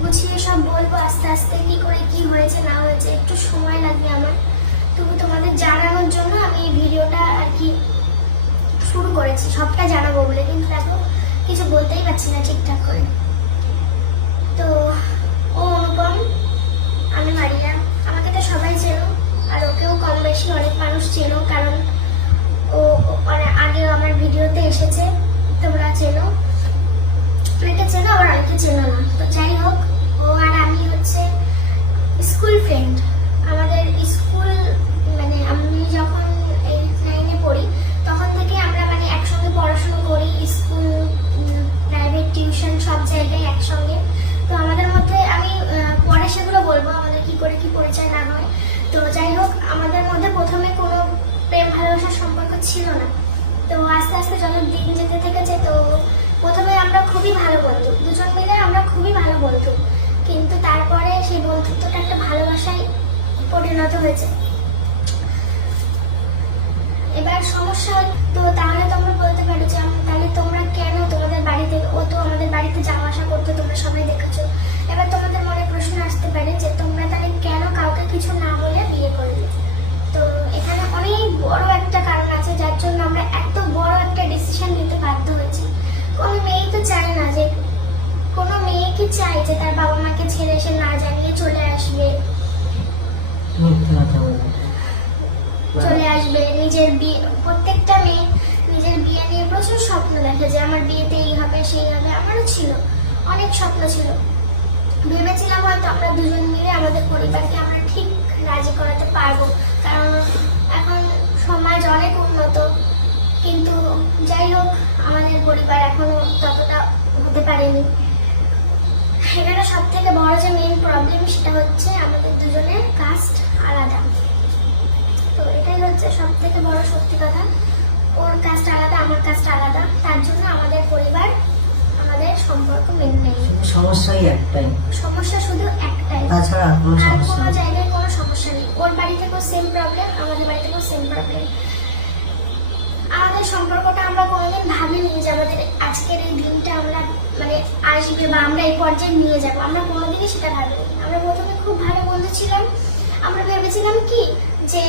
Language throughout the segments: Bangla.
গুছিয়ে সব বলব, আস্তে আস্তে কি করে কি হয়েছে, না হয়েছে, একটু সময় লাগবে আমার। তবু তোমাদের জানানোর জন্য আমি এই ভিডিওটা আর কি শুরু করেছি, সবটা জানাব বলে। কিন্তু দেখো, কিছু বলতেই পারছি না ঠিকঠাক করে। তো, ও অনুপম, আমি মারিয়া। আমাকে তো সবাই চেনো, আর ওকেও কম বেশি অনেক মানুষ চেনো, কারণ ও মানে আগেও আমার ভিডিওতে এসেছে, তোমরা চেনো। অনেকে চেনো আবার অনেকে চেনা না। তো যাই হোক এবার সমস্যা তো তাহলে তোমরা বলতে পারো যে তাহলে তোমরা কেন তোমাদের বাড়িতে, ও তো আমাদের বাড়িতে যাওয়া আসা করতে, তোমরা সবাই দেখেছ। এবার তোমাদের মনে প্রশ্ন আসতে পারে যে তোমরা তাহলে কেন কাউকে কিছু না বলে বিয়ে করলে তো এখানে অনেক বড় একটা কারণ আছে, যার জন্য আমরা এত বড় একটা ডিসিশন নিতে বাধ্য হয়েছি। কোনো মেয়েই তো চায় না যে, কোনো মেয়ে কি চায় যে তার বাবা মাকে ছেড়ে এসে না জানিয়ে চলে আসবে। চলে আসবে। নিজের বিয়ে, প্রত্যেকটা মেয়ে নিজের বিয়ে নিয়ে প্রচুর স্বপ্ন দেখে যে আমার বিয়েতে এই হবে, সেই হবে, আমারও ছিল, অনেক স্বপ্ন ছিল। ভেবেছিলাম হয়তো আমরা দুজন মিলে আমাদের পরিবারকে আমরা ঠিক রাজি করাতে পারব। কারণ এখন সমাজ অনেক উন্নত, কিন্তু যাই হোক, আমাদের পরিবার এখনও ততটা হতে পারেনি। এখানে সব থেকে বড় যে মেইন প্রবলেম সেটা হচ্ছে আমাদের দুজনের কাস্ট আলাদা। তো এটাই হচ্ছে সব থেকে বড় সত্যি কথা। ওর কাজটা আলাদা আমার কাজটা আলাদা। তার জন্য আমাদের পরিবার আমাদের সম্পর্ক মেনে নেই সমস্যাই একটাই। সমস্যা শুধু একটাই। তাছাড়া কোনো সমস্যা কোনো জায়গায় কোনো সমস্যা নেই। ওর বাড়ি থেকেও সেম প্রবলেম আমাদের বাড়ি থেকেও সেম প্রবলেম আমাদের সম্পর্কটা আমরা কোনোদিন ভাবিনি যে আমাদের আজকের এই দিনটা আমরা মানে আসবে বা আমরা এই পর্যায়ে নিয়ে যাব। আমরা কোনোদিনই সেটা ভাবিনি। আমরা প্রথমে খুব ভালো বন্ধু ছিলাম। আমরা ভেবেছিলাম কি যে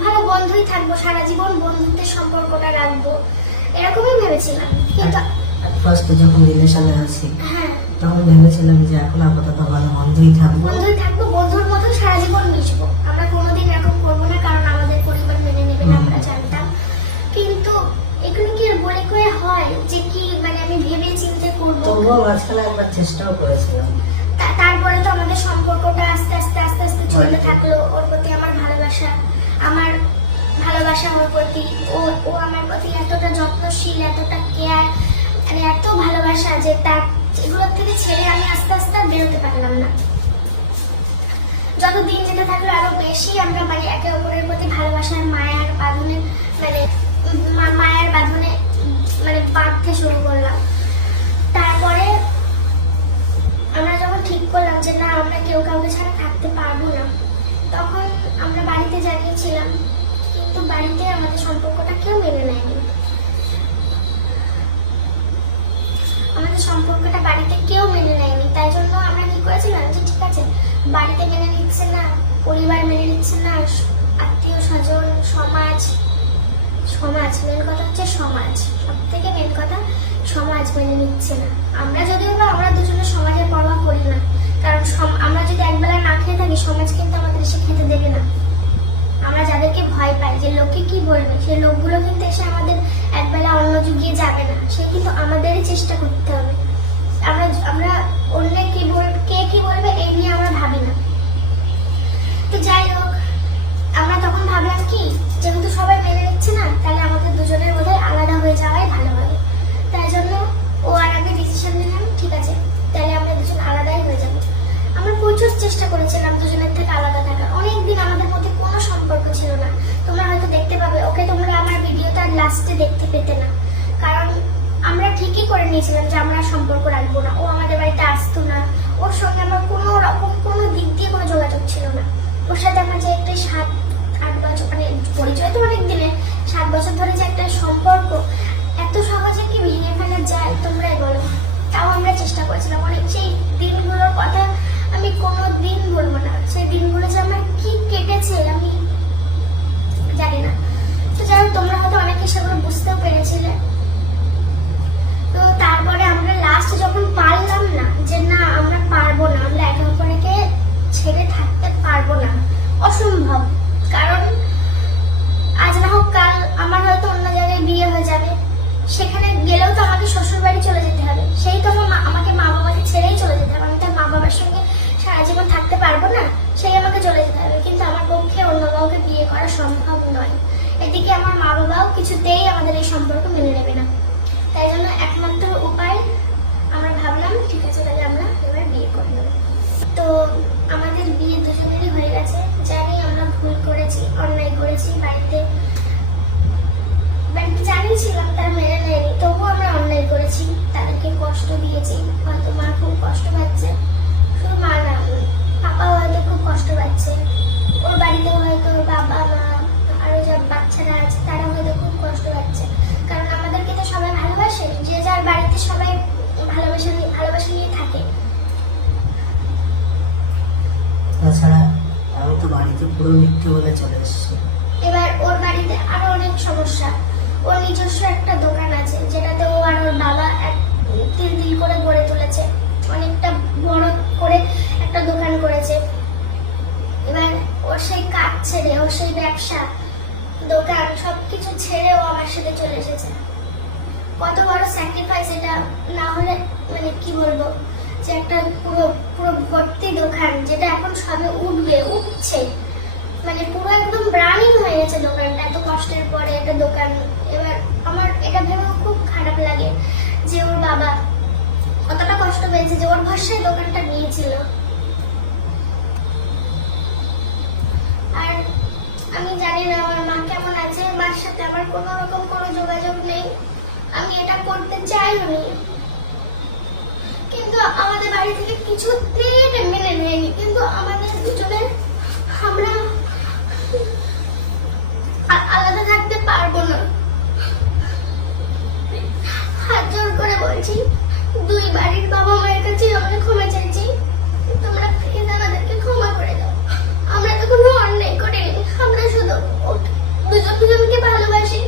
ভালো বন্ধুই থাকব সারা জীবন বন্ধুত্বের সম্পর্কটা রাখব এরকমই ভেবেছিলাম। কিন্তু ফার্স্ট যখন রিলেশনে আছি হ্যাঁ। তখন ভেবেছিলাম যে এখন আপাতত ভালো বন্ধুই থাকব। বন্ধুই থাকব বন্ধুর মতো সারা জীবন মিশবো। আমরা কোনোদিন এরকম করব না কারণ আমাদের পরিবার মেনে নেবে না আমরা জানতাম। কিন্তু এখানে কি আর বলে করে হয় যে কি মানে আমি ভেবে চিন্তে করব? তবুও মাঝখানে একবার চেষ্টাও করেছিলাম। তারপরে তো আমাদের সম্পর্কটা আস্তে আস্তে আস্তে থাকল ওর প্রতি আমার ভালোবাসা আমার ভালোবাসা ওর প্রতি, ও ও আমার প্রতি এতটা যত্নশীল, এতটা কেয়ার মানে এত ভালোবাসা যে তার এগুলোর থেকে ছেড়ে আমি আস্তে আস্তে বেরোতে পারলাম না। যত দিন যেতে থাকল আরও বেশি আমরা মানে একে অপরের প্রতি ভালোবাসার মায়ার বাঁধনে মানে মায়ার বাঁধনে মানে বাঁধতে শুরু করলাম তারপরে আমরা যখন ঠিক করলাম যে না, আমরা কেউ কাউকে ছাড়া থাকতে পারব না। তখন আমরা বাড়িতে জানিয়েছিলাম, কিন্তু বাড়িতে আমাদের সম্পর্কটা কেউ মেনে নেয়নি। আমাদের সম্পর্কটা বাড়িতে কেউ মেনে নেয়নি। তাই জন্য আমরা কি করেছিলাম যে, ঠিক আছে, বাড়িতে মেনে নিচ্ছে না, পরিবার মেনে নিচ্ছে না, আত্মীয় স্বজন, সমাজ সমাজ মেন কথা হচ্ছে সমাজ। সব থেকে মেন কথা সমাজ মেনে নিচ্ছে না। আমরা যদিও বা আমরা দুজনে সমাজের পরোয়া করি না কারণ আমরা যদি একবেলা না খেয়ে থাকি, সমাজ কিন্তু আমাদের এসে খেতে দেবে না। আমরা যাদেরকে ভয় পাই, যে লোকে কি বলবে, সেই লোকগুলো কিন্তু এসে আমাদের একবেলা অন্য যুগিয়ে যাবে না। সে কিন্তু আমাদেরই চেষ্টা করতে হবে। আমরা আমরা অন্য লাস্টে দেখতে পেতে না। কারণ আমরা ঠিকই করে নিয়েছিলাম যে আমরা সম্পর্ক রাখব না। ও আমাদের বাড়িতে আসতো না। ওর সঙ্গে আমার কোনো রকম কোনো দিক দিয়ে কোনো যোগাযোগ ছিল না। ওর সাথে আমার যে একটা সাত, আট বছর মানে পরিচয় তো অনেক দিনে সাত বছর ধরে যে একটা সম্পর্ক, এত সহজে কি ভেঙে ফেলা যায় তোমরাই বলো। তাও আমরা চেষ্টা করেছিলাম। অনেক সেই দিনগুলোর কথা আমি কোনো দিন বলব না। সেই দিনগুলো যে আমার কি কেটেছে আমি জানি না। হোক, তোমরা হয়তো অনেকে সেগুলো বুঝতেও পেরেছিলে। তো তারপরে আমরা লাস্ট যখন পারলাম না যে না আমরা পারব না আমরা একে অপরকে ছেড়ে থাকতে পারব না অসম্ভব। কারণ আজ না হোক কাল আমার হয়তো অন্য জায়গায় বিয়ে হয়ে যাবে। সেখানে গেলেও তো আমাকে শ্বশুর বাড়ি চলে যেতে হবে। সেই তো আমাকে মা বাবাকে ছেড়েই চলে যেতে হবে। আমি তার মা বাবার সঙ্গে সারা জীবন থাকতে পারব না সেই আমাকে চলে যেতে হবে। কিন্তু আমার পক্ষে অন্য কাউকে বিয়ে করা সম্ভব এদিকে আমার মা বাবাও কিছুতেই আমাদের এই সম্পর্ক মেনে নেবে না। তাই জন্য একমাত্র উপায় আমরা ভাবলাম, ঠিক আছে, তাহলে আমরা এবার বিয়ে করে তো আমাদের বিয়ে দুজনেরই হয়ে গেছে। জানি আমরা ভুল করেছি, অন্যায় করেছি, বাড়িতে তুলেছে অনেকটা বড় করে একটা দোকান করেছে। এবার ওর সেই কাজ ছেড়ে ওর সেই ব্যবসা, দোকান, সবকিছু ছেড়ে ও আমার সাথে চলে এসেছে। কত বড় স্যাক্রিফাইস এটা না হলে মানে কি বলব, যে একটা পুরো পুরো ভর্তি দোকান, যেটা এখন সবে উঠবে, উঠছে। মানে পুরো একদম রানিং হয়ে গেছে দোকানটা, এত কষ্টের পরে একটা দোকান। এবার আমার এটা ভেবে খুব খারাপ লাগে যে ওর বাবা কতটা কষ্ট পেয়েছে যে ওর ভরসায় দোকানটা নিয়েছিল। আর আমি জানি না, আমার মা কেমন আছে, মার সাথে আমার কোনো রকম কোনো যোগাযোগ নেই। আমি এটা করতে চাইনি। কিন্তু আমাদের বাড়ি থেকে কিছুতেই এটা মেনে নেয়নি। কিন্তু আমাদের দুজনের আমরা আলাদা থাকতে পারব না। হাত জোর করে বলছি দুই বাড়ির বাবা মায়ের কাছে আমরা ক্ষমা চাইছি। তোমরা প্লিজ আমাদেরকে ক্ষমা করে দাও। আমরা তো কোনো অন্যায় করিনি। আমরা শুধু দুজন দুজনকে ভালোবাসি।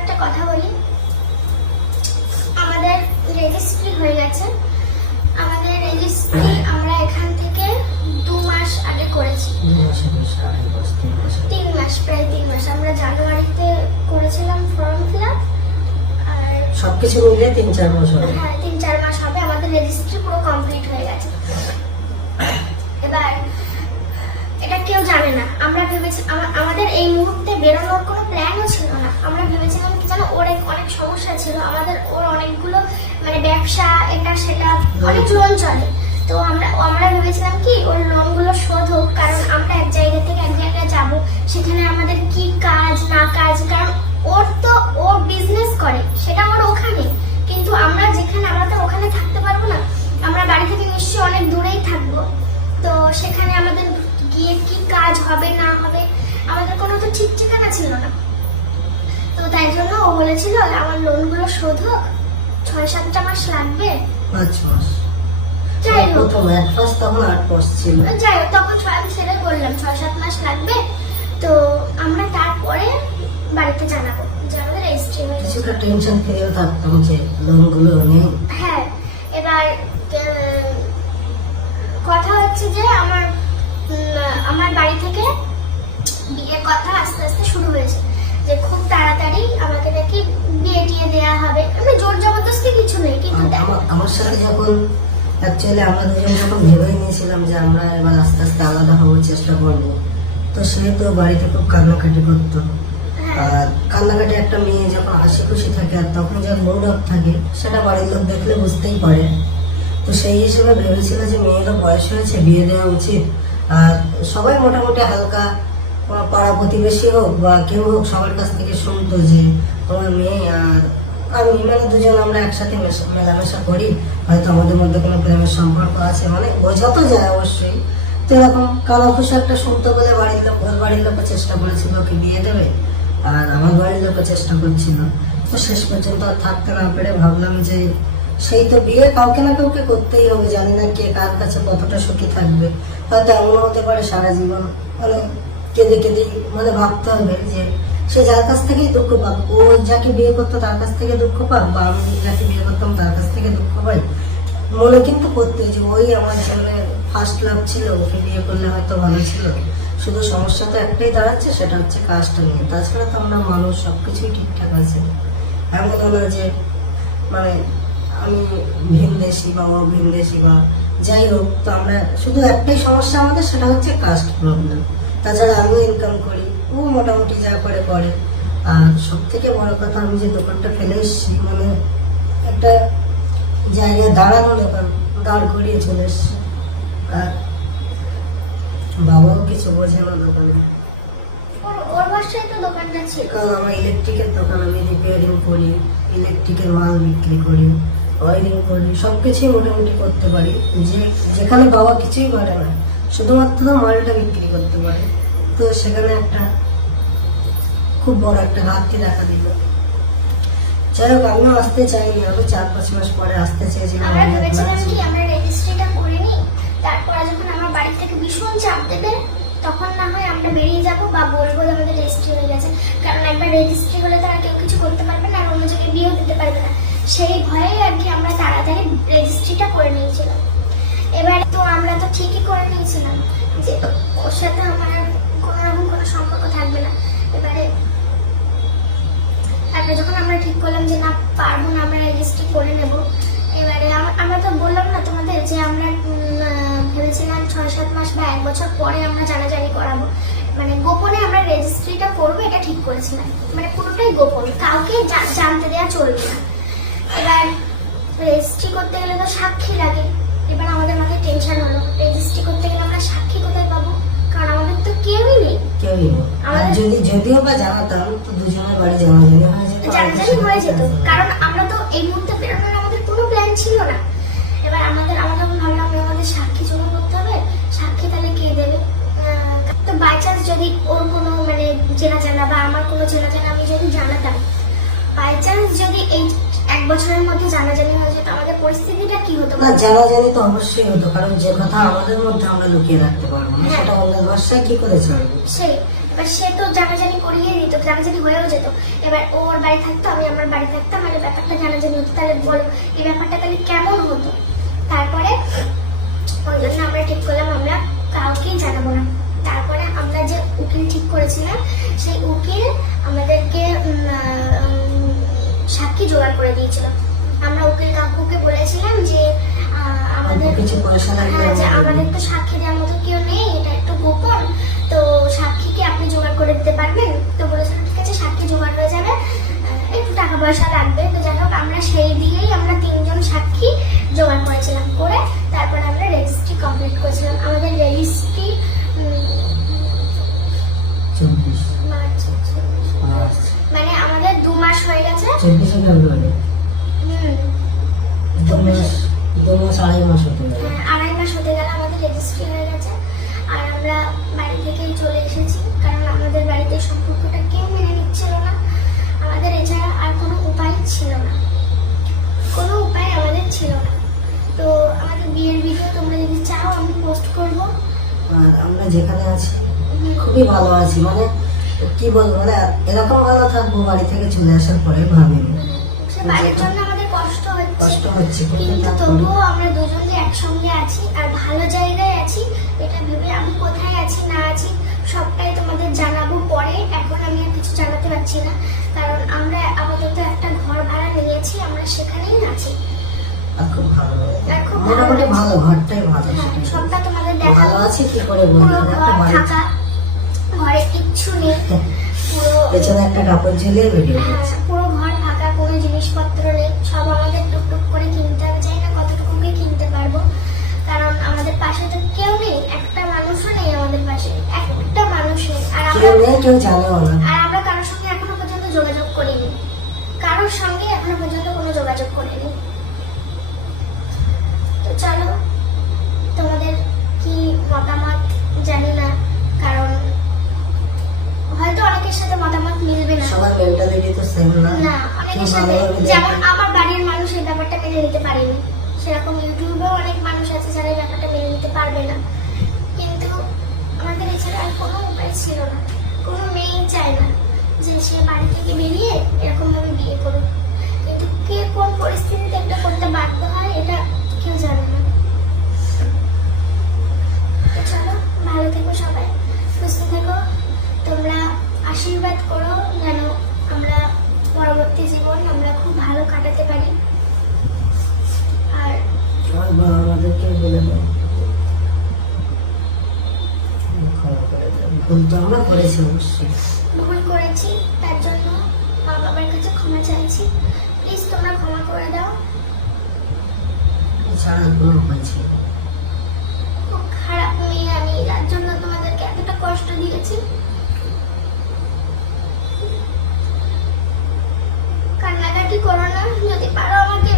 একটা কথা বলি। আমাদের রেজিস্ট্রি হয়ে গেছে। আমাদের রেজিস্ট্রি আমরা এখান থেকে দু মাস আগে করেছি। মাসে তিন মাস। প্রায় তিন মাস। আমরা জানুয়ারিতে করেছিলাম ফর্ম ফিল আপ আর সবকিছু মিলে তিন চার বছর হ্যাঁ তিন চার মাস হবে। আমাদের রেজিস্ট্রি পুরো কমপ্লিট হয়ে গেছে। এবার এটা কেউ জানে না। আমরা ভেবেছি আমাদের এই মুহূর্তে বেরোনোর কোনো প্ল্যানও ছিল না। আমরা ভেবেছিলাম কি জানো ওর অনেক সমস্যা ছিল। আমাদের ওর অনেকগুলো মানে ব্যবসা, এটা, সেটা অনেক লোন চলে। তো আমরা আমরা ভেবেছিলাম কি ওর লোনগুলো শোধ হোক, কারণ আমরা এক জায়গা থেকে এক জায়গায় যাব। সেখানে আমাদের কি কাজ, না কাজ, কারণ ওর তো, ও বিজনেস করে, সেটা আমার ওখানে। কিন্তু আমরা যেখানে, আমরা তো ওখানে থাকতে পারব না। আমরা বাড়ি থেকে নিশ্চয়ই অনেক দূরেই থাকব। তো সেখানে আমাদের গিয়ে কি কাজ হবে, না হবে, আমাদের কোনো তো ঠিক ঠিকানা ছিল না। তাই জন্য ও বলেছিল আমার লোনগুলো শোধ হোক ছয় সাতটা মাস লাগবে। পাঁচ মাস। যাই হোক। প্রথম এক ফার্স্ট তখন আট মাস ছিল। যাই হোক তখন ছয় আমি সেটাই বললাম ছয় সাত মাস লাগবে। তো আমরা তারপরে বাড়িতে জানাব। যে আমাদের রেজিস্ট্রি হয়েছে কিছুটা টেনশন ফ্রিও থাকতাম যে লোনগুলো নেই। হ্যাঁ এবার কথা হচ্ছে যে আমার আমার বাড়ি থেকে বিয়ের কথা আস্তে আস্তে শুরু হয়েছে। যে খুব তাড়াতাড়ি আমাকে নাকি বিয়ে টিয়ে দেওয়া হবে। আমি জোর জবরদস্তি কিছু নেই কিন্তু আমার সাথে যখন অ্যাকচুয়ালি আমরা দুজন যখন ভেবেই নিয়েছিলাম যে আমরা এবার আস্তে আস্তে আলাদা হওয়ার চেষ্টা করব তো সে তো বাড়িতে খুব কান্নাকাটি করতো। হ্যাঁ। আর কান্নাকাটি একটা মেয়ে যখন হাসি খুশি থাকে আর তখন যে মুড অফ থাকে সেটা বাড়ির লোক দেখলে বুঝতেই পারে। তো সেই হিসেবে ভেবেছিল যে মেয়েরও বয়স হয়েছে বিয়ে দেওয়া উচিত। আর সবাই মোটামুটি হালকা কোনো পাড়া প্রতিবেশী হোক বা কেউ হোক সবার কাছ থেকে শুনতো যে তোমার মেয়ে আমি মানে দুজন আমরা একসাথে মেশা- মেলামেশা করি। হয়তো আমাদের মধ্যে কোনো প্রেমের সম্পর্ক আছে মানে বোঝাতো যায় অবশ্যই। তো এরকম কানাঘুষো একটা শুনতে বলে বাড়ির লোক ওর বাড়ির লোকও চেষ্টা করেছিল ওকে বিয়ে দেবে আর আমার বাড়ির লোকও চেষ্টা করছিল। তো শেষ পর্যন্ত আর থাকতে না পেরে ভাবলাম যে সেই তো বিয়ে কাউকে না কাউকে করতেই হবে। জানি না কে কার কাছে কতটা সুখী থাকবে। হয়তো এমনও হতে পারে সারা জীবন। মানে কেঁদে কেঁদে মানে ভাবতে হবে যে সে যার কাছ থেকেই দুঃখ পাক, ও যাকে বিয়ে করতো তার কাছ থেকে দুঃখ পাক বা আমি যাকে বিয়ে করতাম তার কাছ থেকে দুঃখ পাই। মনে কিন্তু করতে যে ওই আমার জীবনের ফার্স্ট লাভ ছিল, ওকে বিয়ে করলে হয়তো ভালো ছিল। শুধু সমস্যা তো একটাই দাঁড়াচ্ছে, সেটা হচ্ছে কাজটা নিয়ে। তাছাড়া তো আমরা মানুষ সব কিছুই ঠিকঠাক আছে। এমন না যে মানে আমি ভিনদেশি বা ও ভিনদেশি বা যাই হোক, তো আমরা শুধু একটাই সমস্যা আমাদের, সেটা হচ্ছে কাস্ট প্রবলেম তাছাড়া আমিও ইনকাম করি। ও মোটামুটি যা করে করে। আর সব থেকে বড় কথা আমি যে দোকানটা ফেলে এসেছি মানে একটা জায়গায় দাঁড়ানো দোকান দাঁড় করিয়ে চলে এসছি। আর বাবাও কিছু বোঝে না দোকানে। কারণ আমার ইলেকট্রিকের দোকান আমি রিপেয়ারিং করি ইলেকট্রিকের মাল বিক্রি করি ওয়ারিং করি সব কিছুই মোটামুটি করতে পারি। যে যেখানে বাবা কিছুই পারে না। শুধুমাত্র মালটা বিক্রি করতে পারে। তো সেখানে একটা খুব বড় একটা ঘাটতি দেখা দিল। যাই হোক, আমিও আসতে চাইনি। আমি চার পাঁচ মাস পরে আসতে চেয়েছিলাম চাপ দেবে, তখন না হয় আমরা বেরিয়ে যাব বা বলব আমাদের রেজিস্ট্রি হয়ে গেছে। কারণ একবার রেজিস্ট্রি হলে তো আর কেউ কিছু করতে পারবে না, আর পারবে না। সেই ভয়ে আর কি আমরা তাড়াতাড়ি রেজিস্ট্রিটা করে নিয়েছিলাম। এবার আমরা তো ঠিকই করে নিয়েছিলাম যে ওর সাথে আমার কোনো রকম কোনো সম্পর্ক থাকবে না। এবারে তারপরে যখন আমরা ঠিক করলাম যে না, পারব না, আমরা রেজিস্ট্রি করে নেব, এবারে আম- আমরা তো বললাম না তোমাদের যে আমরা ভেবেছিলাম ছয় সাত মাস বা এক বছর পরে আমরা জানাজানি করাবো। মানে গোপনে আমরা রেজিস্ট্রিটা করব, এটা ঠিক করেছিলাম। মানে পুরোটাই গোপন, কাউকে জানতে দেওয়া চলবে না। এবার রেজিস্ট্রি করতে গেলে তো সাক্ষী লাগে। এবার আমাদের মাথায় টেনশন হলো। রেজিস্ট্রি করতে গেলে আমরা সাক্ষী কোথায় পাবো? কারণ আমাদের তো কেউই নেই। কেউই। আমাদের- যদি যদিও বা জানাতাম তো দুজনের বাড়ি জানাজানি হয়ে যেত। জানাজানি হয়ে। কারণ আমরা তো এই মুহূর্তে বেরোনোর আমাদের কোনো প্ল্যান ছিল না। এবার আমাদের তখন ভাবলাম আমাদের সাক্ষী জমা করতে হবে। সাক্ষী তাহলে কে দেবে? তো বাই চান্স যদি ওর কোনো মানে চেনা জানা বা আমার কোনো চেনা জানা আমি যদি জানাতাম বাই চান্স যদি এই এক বছরের মধ্যে জানাজানি হয়ে যেত। আমাদের পরিস্থিতিটা কি হতো না জানাজানি তো অবশ্যই হতো কারণ যে কথা আমাদের মধ্যে আমরা লুকিয়ে রাখতে পারব না হ্যাঁ। সেটা অন্যের ভাষায় কি করে চলবে? সেই এবার সে তো জানাজানি করিয়ে দিত জানাজানি হয়েও যেত। এবার ওর বাড়ি থাকতো আমি আমার বাড়ি থাকতাম মানে ব্যাপারটা জানাজানি হতো। তাহলে বলো এই ব্যাপারটা তাহলে কেমন হতো? তারপরে ওই জন্য আমরা ঠিক করলাম আমরা কাউকেই জানাব না। তারপরে আমরা যে উকিল ঠিক করেছিলাম সেই উকিল আমাদেরকে সাক্ষী জোগাড় করে দিয়েছিল আমরা উকিল কাকুকে বলেছিলাম যে আমাদের কিছু পয়সা লাগবে হ্যাঁ যে আমাদের। তো সাক্ষী দেওয়ার মতো কেউ নেই এটা একটু গোপন। তো সাক্ষীকে আপনি জোগাড় করে দিতে পারবেন? তো বলেছিলাম ঠিক আছে সাক্ষী জোগাড় হয়ে যাবে। একটু টাকা পয়সা লাগবে। তো যাই হোক আমরা সেই দিয়েই আমরা তিনজন সাক্ষী জোগাড় করেছিলাম করে তারপরে আমরা রেজিস্ট্রি কমপ্লিট করেছিলাম। আমাদের রেজিস্ট্রি মানে আমাদের দু মাস হয়ে গেছে। চব্বিশে ফেব্রুয়ারি আড়াই মাস হতে হ্যাঁ, গেল আমাদের রেজিস্ট্রি হয়ে গেছে। আর আমরা বাড়ি থেকেই চলে এসেছি কারণ আমাদের বাড়িতে সম্পর্কটা কেউ মেনে নিচ্ছিল না। আমাদের এছাড়া আর কোনো উপায় ছিল না। কোনো উপায় আমাদের ছিল না। তো আমাদের বিয়ের ভিডিও তোমরা যদি চাও আমি পোস্ট করব। আমরা যেখানে আছি খুবই ভালো আছি। মানে কি বলব মানে এরকম ভালো থাকব বাড়ি থেকে চলে আসার পরে ভাবিনি সে বাড়ির জন্য আমাদের কষ্ট হচ্ছে। কষ্ট হচ্ছে কিন্তু কিন্তু তবুও আমরা দুজন যে একসঙ্গে আছি আর ভালো জায়গায় আছি এটা ভেবে আমি কোথায় আছি না আছি সবটাই তোমাদের জানাব পরে। এখন আমি আর কিছু জানাতে পারছি না কারণ আমরা আপাতত একটা ঘর ভাড়া নিয়েছি আমরা সেখানেই আছি। খুব ভালো। আর খুব ভালো মোটামুটি ভালো ঘরটাই ভালো। হ্যাঁ, সবটা তোমাদের ভালো দেখাবো। আছি কি করে বলব? পুরো একটা ঘর বাড়ি ফাঁকা ঘরে কিচ্ছু নেই পেছনে একটা কাপড় ঝুলিয়ে ভিডিও হ্যাঁ, পুরো ঘর ফাঁকা কোনো জিনিসপত্র নেই। সব আমাদের টুকটুক করে কিনতে হবে। জানি না কতটুকু কিনতে পারব। কারণ আমাদের পাশে তো কেউ নেই। একটা মানুষও নেই আমাদের পাশে। একটা মানুষ নেই। আর আমরা কেউ জানেও না। আর আমরা কারোর সঙ্গে এখনও পর্যন্ত যোগাযোগ করিনি। কারোর সঙ্গে এখনও পর্যন্ত কোনো যোগাযোগ করিনি। তো চলো আশীর্বাদ করো যেন আমরা পরবর্তী জীবন আমরা খুব ভালো কাটাতে পারি। আর আমার বাবা আমাদেরকে বলে দাও। ভুল তো আমরা করেছি অবশ্যই। ভুল করেছি তার জন্য মা বাবার কাছে ক্ষমা চাইছি। প্লিজ তোমরা ক্ষমা করে দাও। আর কোনো উপায় ছিল খুব খারাপ মেয়ে আমি যার জন্য তোমাদেরকে এতটা কষ্ট দিয়েছি। কান্নাকাটি করো না। যদি পারো আমাকে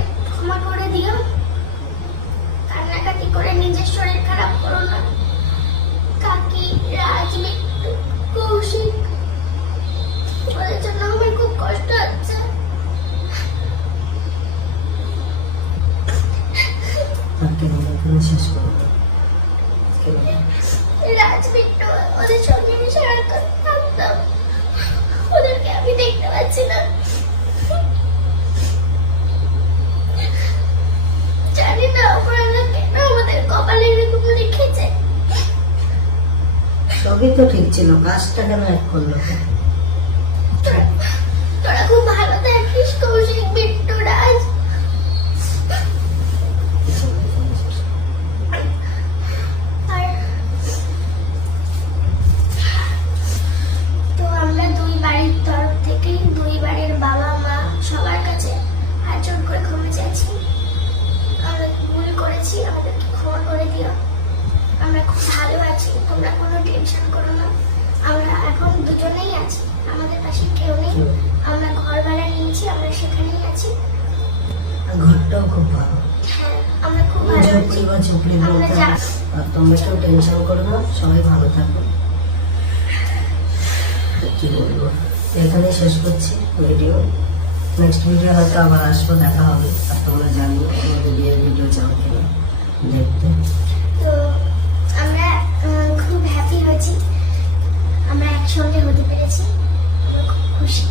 সবই তো ঠিক ছিল কাজটা কেন এক করল? ওটাও খুব ভালো। আমরা খুব ঝুপড়ি বলতে আর তোমরা কেউ টেনশন করো না সবাই ভালো থাকো। কি বলব? এখানে শেষ করছি ভিডিও নেক্সট ভিডিও হয়তো আবার আসব দেখা হবে। আর তোমরা জানি তোমাদের বিয়ের ভিডিও চাও কিনা দেখতে। তো আমরা খুব হ্যাপি হয়েছি। আমরা একসঙ্গে হতে পেরেছি। খুব খুশি।